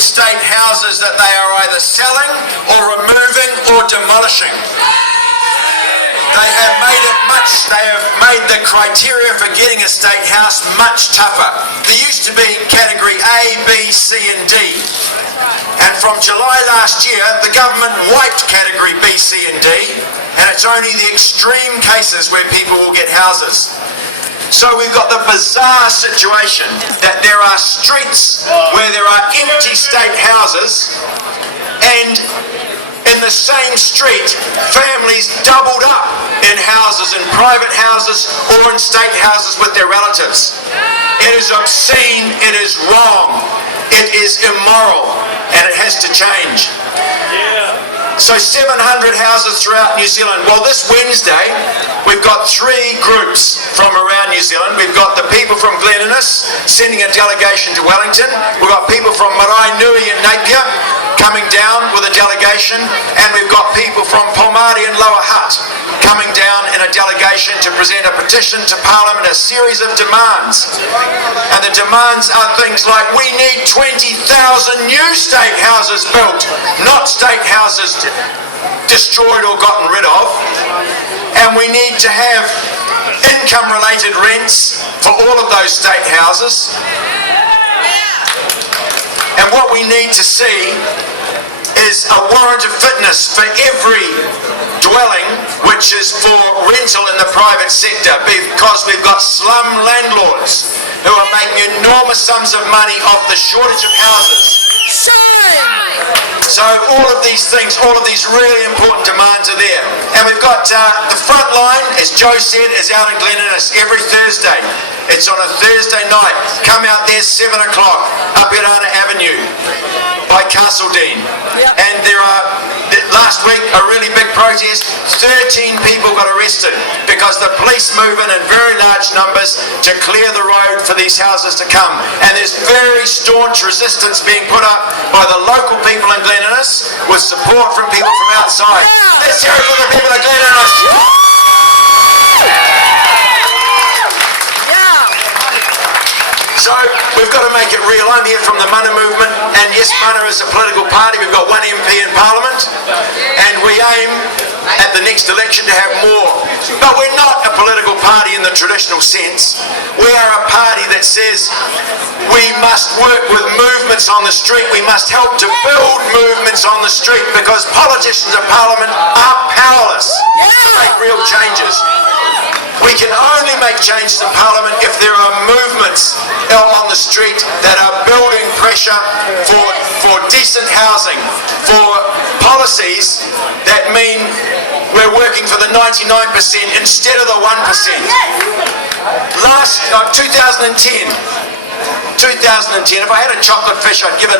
state houses that they are either selling or removing or demolishing. They have made the criteria for getting a state house much tougher. There used to be category A, B, C and D. And from July last year, the government wiped category B, C and D, and it's only the extreme cases where people will get houses. So we've got the bizarre situation that there are streets where there are empty state houses, and in the same street, families doubled up in houses, in private houses or in state houses with their relatives. It is obscene, it is wrong, it is immoral, and it has to change. So 700 houses throughout New Zealand. Well, this Wednesday, we've got 3 groups from around New Zealand. We've got the people from Glen Innes sending a delegation to Wellington. We've got people from Marae Nui and Napier coming down with a delegation. And we've got people from Palmari and Lower Hutt coming down in a delegation to present a petition to Parliament, a series of demands. And the demands are things like, we need 20,000 new state houses built, not state houses destroyed or gotten rid of. And we need to have income related rents for all of those state houses. And what we need to see is a warrant of fitness for every dwelling which is for rental in the private sector, because we've got slum landlords who are making enormous sums of money off the shortage of houses. So all of these things, all of these really important demands are there. And we've got the front line, as Joe said, is out in Glen Innes every Thursday. It's on a Thursday night. Come out there 7 o'clock up Irana Avenue by Castledene. And there are, last week, a really big protest. 13 people got arrested because the police move in very large numbers to clear the road for these houses to come. And there's very staunch resistance being put up by the local people in Glen Innes with support from people from outside. Let's hear it for the people of Glen Innes. So we've got to make it real. I'm here from the Mana movement, and yes, Mana is a political party. We've got 1 MP in Parliament, and we aim at the next election to have more. But we're not a political party in the traditional sense. We are a party that says we must work with movements on the street. We must help to build movements on the street, because politicians of Parliament are powerless to make real changes. We can only make changes in Parliament if there are movements on the street that are building pressure for decent housing, for policies that mean we're working for the 99% instead of the 1%. Last 2010, if I had a chocolate fish, I'd give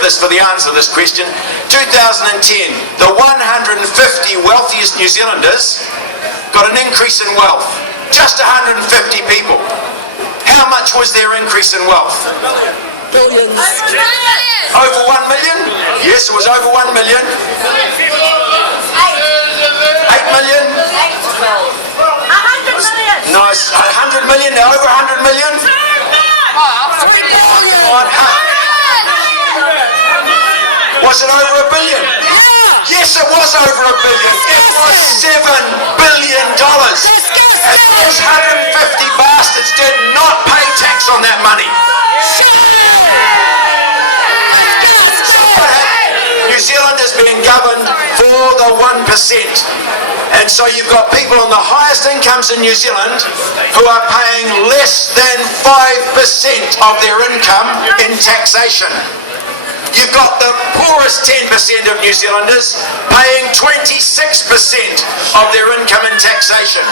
this for the answer to this question. 2010, the 150 wealthiest New Zealanders got an increase in wealth. Just 150 people. How much was their increase in wealth? Billions. Over 1 million? Yes, it was over 1 million. 8 million? 100 million. Nice. 100 million, now over 100 million? Was it over $1 billion? Yes, it was over $1 billion. It was $7 billion. And those 150 bastards did not pay tax on that money. New Zealand is being governed for the 1%. And so you've got people on the highest incomes in New Zealand who are paying less than 5% of their income in taxation. You've got the poorest 10% of New Zealanders paying 26% of their income in taxation.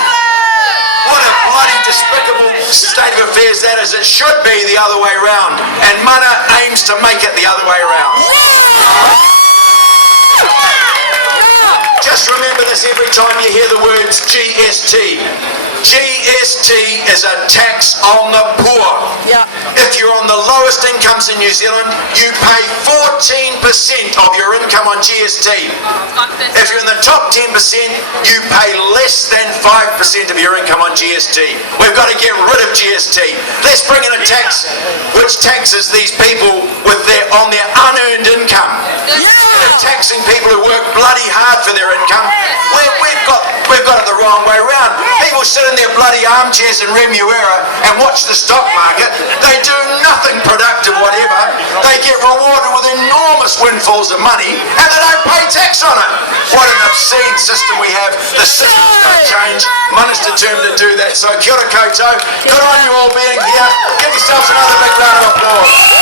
What a bloody despicable state of affairs that is. It should be the other way around. And Mana aims to make it the other way around. Just remember this every time you hear the words GST. GST is a tax on the poor. If you're on the lowest incomes in New Zealand, you pay 14% of your income on GST. If you're in the top 10%, you pay less than 5% of your income on GST. We've got to get rid of GST. Let's bring in a tax which taxes these people with on their taxing people who work bloody hard for their income. We've got it the wrong way round. People sit in their bloody armchairs in Remuera and watch the stock market. They do nothing productive whatever. They get rewarded with enormous windfalls of money and they don't pay tax on it. What an obscene system we have. The system's got to change. Muna's determined to do that. So kia ora koutou. Good on you all being here. Give yourselves another big round of applause.